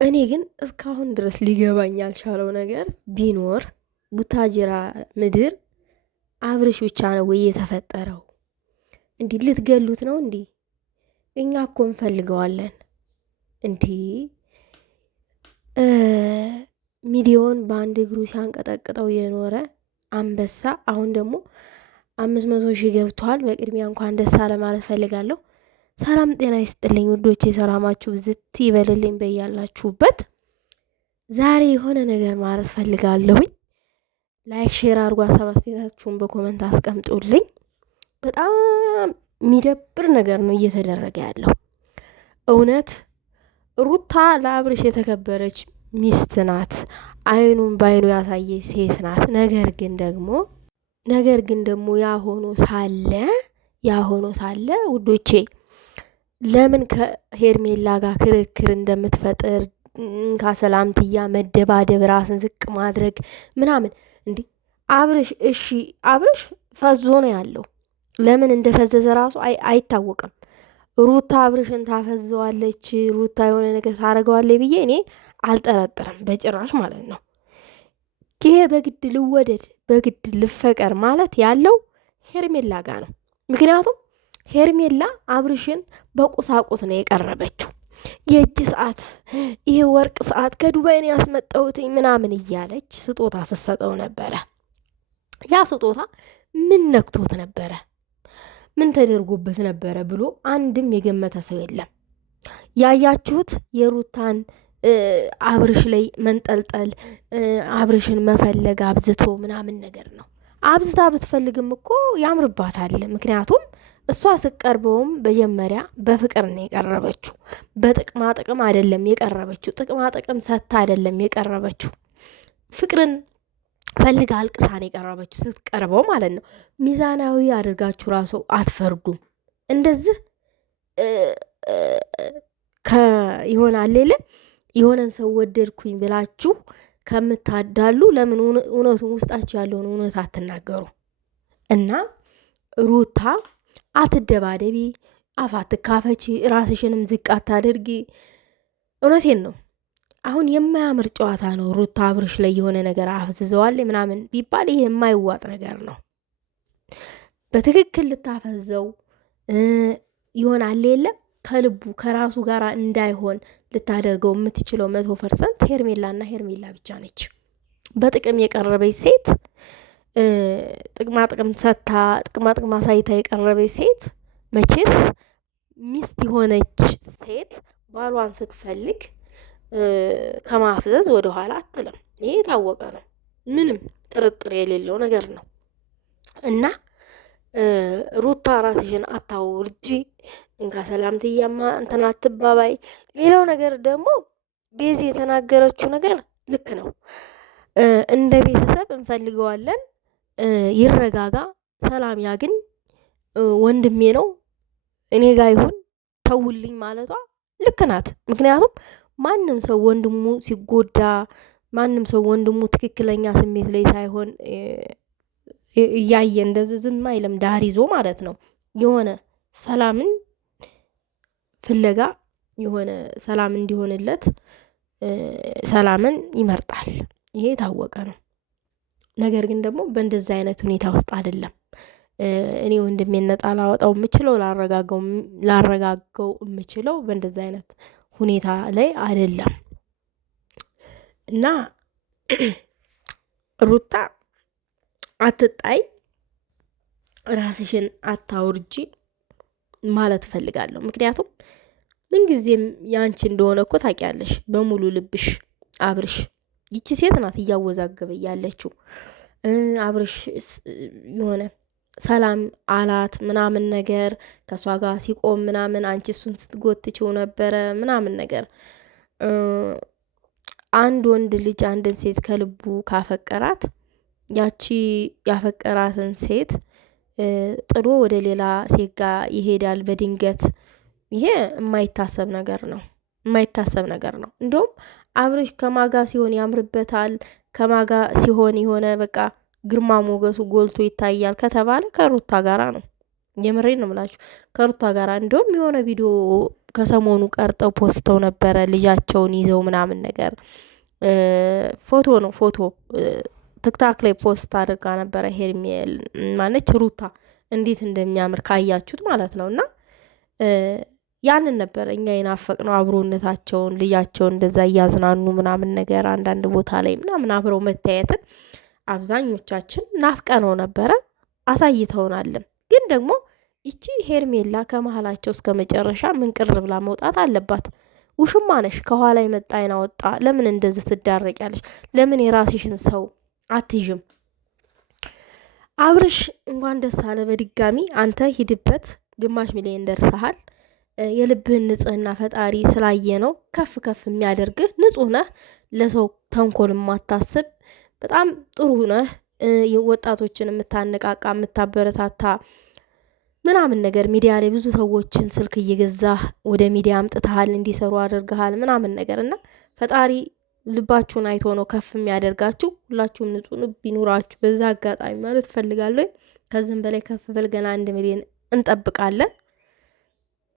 እኔ ግን እስካሁን ድረስ ሊገባኝ ያልቻለው ነገር ቢኖር ቡታጅራ ምድር አብርሽ ብቻ ነው ወይ የተፈጠረው? እንዲህ ልትገሉት ነው? እንዲህ እኛ እኮ እንፈልገዋለን። እንዲህ ሚዲዮን በአንድ እግሩ ሲያንቀጠቅጠው የኖረ አንበሳ አሁን ደግሞ 500,000 ገብቷል። በቅድሚያ እንኳን ደስ አለ ማለት ፈልጋለሁ። ሰላም ጤና ይስጥልኝ ውዶቼ፣ ሰላማችሁ ብዝት ይበልልኝ በያላችሁበት። ዛሬ የሆነ ነገር ማለት ፈልጋለሁኝ። ላይክ ሼር አድርጉ፣ ሀሳብ አስተያየታችሁን በኮመንት አስቀምጡልኝ። በጣም የሚደብር ነገር ነው እየተደረገ ያለው። እውነት ሩታ ለአብርሽ የተከበረች ሚስት ናት፣ አይኑን በአይኑ ያሳየች ሴት ናት። ነገር ግን ደግሞ ያ ሆኖ ሳለ ውዶቼ ለምን ከሄርሜላ ጋር ክርክር እንደምትፈጥር ከሰላምትያ መደባደብ፣ ራስን ዝቅ ማድረግ ምናምን እንዲህ አብርሽ ፈዞ ነው ያለው። ለምን እንደፈዘዘ ራሱ አይታወቅም። ሩታ አብርሽን ታፈዘዋለች፣ ሩታ የሆነ ነገር ታደርገዋለች ብዬ እኔ አልጠረጥርም በጭራሽ ማለት ነው። ይሄ በግድ ልወደድ በግድ ልፈቀር ማለት ያለው ሄርሜላ ጋር ነው። ምክንያቱም ሄርሜላ አብርሽን በቁሳቁስ ነው የቀረበችው። የእጅ ሰዓት፣ ይሄ ወርቅ ሰዓት ከዱባይ ነው ያስመጣሁትኝ ምናምን እያለች ስጦታ ስትሰጠው ነበረ። ያ ስጦታ ምን ነክቶት ነበረ? ምን ተደርጎበት ነበረ ብሎ አንድም የገመተ ሰው የለም። ያያችሁት የሩታን አብርሽ ላይ መንጠልጠል፣ አብርሽን መፈለግ አብዝቶ ምናምን ነገር ነው። አብዝታ ብትፈልግም እኮ ያምርባታል። ምክንያቱም እሷ ስቀርበውም መጀመሪያ በፍቅር ነው የቀረበችው። በጥቅማ ጥቅም አይደለም የቀረበችው። ጥቅማ ጥቅም ሰጥታ አይደለም የቀረበችው። ፍቅርን ፈልጋ አልቅሳን የቀረበችው ስትቀርበው ማለት ነው። ሚዛናዊ አድርጋችሁ ራሱ አትፈርዱም። እንደዚህ ይሆናል ሌለ የሆነን ሰው ወደድኩኝ ብላችሁ ከምታዳሉ ለምን እውነቱን ውስጣችሁ ያለውን እውነት አትናገሩ? እና ሩታ አትደባደቢ፣ አፍ አትካፈቺ፣ ራስሽንም ዝቅ አታድርጊ። እውነቴን ነው። አሁን የማያምር ጨዋታ ነው። ሩታ አብርሽ ላይ የሆነ ነገር አፍዝዘዋል ምናምን ቢባል ይሄ የማይዋጥ ነገር ነው። በትክክል ልታፈዘው ይሆናል የለም ከልቡ ከራሱ ጋር እንዳይሆን ልታደርገው የምትችለው 100% ሄርሜላና ሄርሜላ ብቻ ነች። በጥቅም የቀረበች ሴት፣ ጥቅማ ጥቅም ሰታ ጥቅማ ጥቅም አሳይታ የቀረበች ሴት መቼስ ሚስት የሆነች ሴት ባሏን ስትፈልግ ከማፍዘዝ ወደኋላ አትልም። ይሄ የታወቀ ነው፣ ምንም ጥርጥር የሌለው ነገር ነው። እና ሩታ ራስሽን አታውርጂ፣ እንካ ሰላምትያማ እንትን አትባባይ። ሌላው ነገር ደግሞ ቤዚ የተናገረችው ነገር ልክ ነው። እንደ ቤተሰብ እንፈልገዋለን፣ ይረጋጋ፣ ሰላም ያግኝ፣ ወንድሜ ነው እኔ ጋ ይሁን ተውልኝ ማለቷ ልክ ናት። ምክንያቱም ማንም ሰው ወንድሙ ሲጎዳ፣ ማንም ሰው ወንድሙ ትክክለኛ ስሜት ላይ ሳይሆን እያየ እንደዚህ ዝም አይልም፣ ዳር ይዞ ማለት ነው። የሆነ ሰላምን ፍለጋ የሆነ ሰላም እንዲሆንለት ሰላምን ይመርጣል። ይሄ የታወቀ ነው። ነገር ግን ደግሞ በእንደዚህ አይነት ሁኔታ ውስጥ አይደለም። እኔ ወንድሜን ነጣ ላወጣው የምችለው ላረጋገው የምችለው በእንደዚህ አይነት ሁኔታ ላይ አይደለም። እና ሩታ አትጣይ፣ ራስሽን አታውርጂ ማለት እፈልጋለሁ። ምክንያቱም ምንጊዜም ያንቺ እንደሆነ እኮ ታውቂያለሽ በሙሉ ልብሽ አብርሽ። ይቺ ሴት ናት እያወዛገበ ያለችው። አብርሽ የሆነ ሰላም አላት ምናምን ነገር ከሷ ጋር ሲቆም ምናምን አንቺ እሱን ስትጎትችው ነበረ ምናምን ነገር። አንድ ወንድ ልጅ አንድን ሴት ከልቡ ካፈቀራት ያቺ ያፈቀራትን ሴት ጥሎ ወደ ሌላ ሴት ጋር ይሄዳል በድንገት። ይሄ የማይታሰብ ነገር ነው። እንደውም አብርሽ ከማጋ ሲሆን ያምርበታል፣ ከማጋ ሲሆን የሆነ በቃ ግርማ ሞገሱ ጎልቶ ይታያል ከተባለ ከሩታ ጋራ ነው። የምሬን ነው የምላችሁ፣ ከሩታ ጋራ። እንደውም የሆነ ቪዲዮ ከሰሞኑ ቀርጠው ፖስተው ነበረ ልጃቸውን ይዘው ምናምን ነገር ፎቶ ነው ፎቶ ቲክታክ ላይ ፖስት አድርጋ ነበረ። ሄርሜላ ማነች ሩታ እንዴት እንደሚያምር ካያችሁት ማለት ነው። እና ያንን ነበር እኛ የናፈቅነው አብሮነታቸውን ልጃቸውን እንደዛ እያዝናኑ ምናምን ነገር አንዳንድ ቦታ ላይ ምናምን አብረው መታየትን አብዛኞቻችን ናፍቀነው ነበረ፣ አሳይተውናልም። ግን ደግሞ ይቺ ሄርሜላ ከመሀላቸው እስከ መጨረሻ ምን ቅር ብላ መውጣት አለባት። ውሽማ ነሽ፣ ከኋላ የመጣ አይና ወጣ። ለምን እንደዚህ ትዳረቂያለሽ? ለምን የራስሽን ሰው አትይዥም? አብርሽ እንኳን ደስ አለ በድጋሚ አንተ ሂድበት፣ 500,000 ደርሰሃል። የልብህን ንጽህና ፈጣሪ ስላየ ነው ከፍ ከፍ የሚያደርግህ። ንጹህ ነህ፣ ለሰው ተንኮል የማታስብ በጣም ጥሩ ነህ። ወጣቶችን የምታነቃቃ የምታበረታታ ምናምን ነገር ሚዲያ ላይ ብዙ ሰዎችን ስልክ እየገዛህ ወደ ሚዲያ አምጥተሃል፣ እንዲሰሩ አድርገሃል ምናምን ነገር እና ፈጣሪ ልባችሁን አይቶ ነው ከፍ የሚያደርጋችሁ። ሁላችሁም ንጹህ ልብ ይኑራችሁ። በዛ አጋጣሚ ማለት እፈልጋለሁ። ከዚህም በላይ ከፍ በል፣ ገና 1 ሚሊዮን እንጠብቃለን።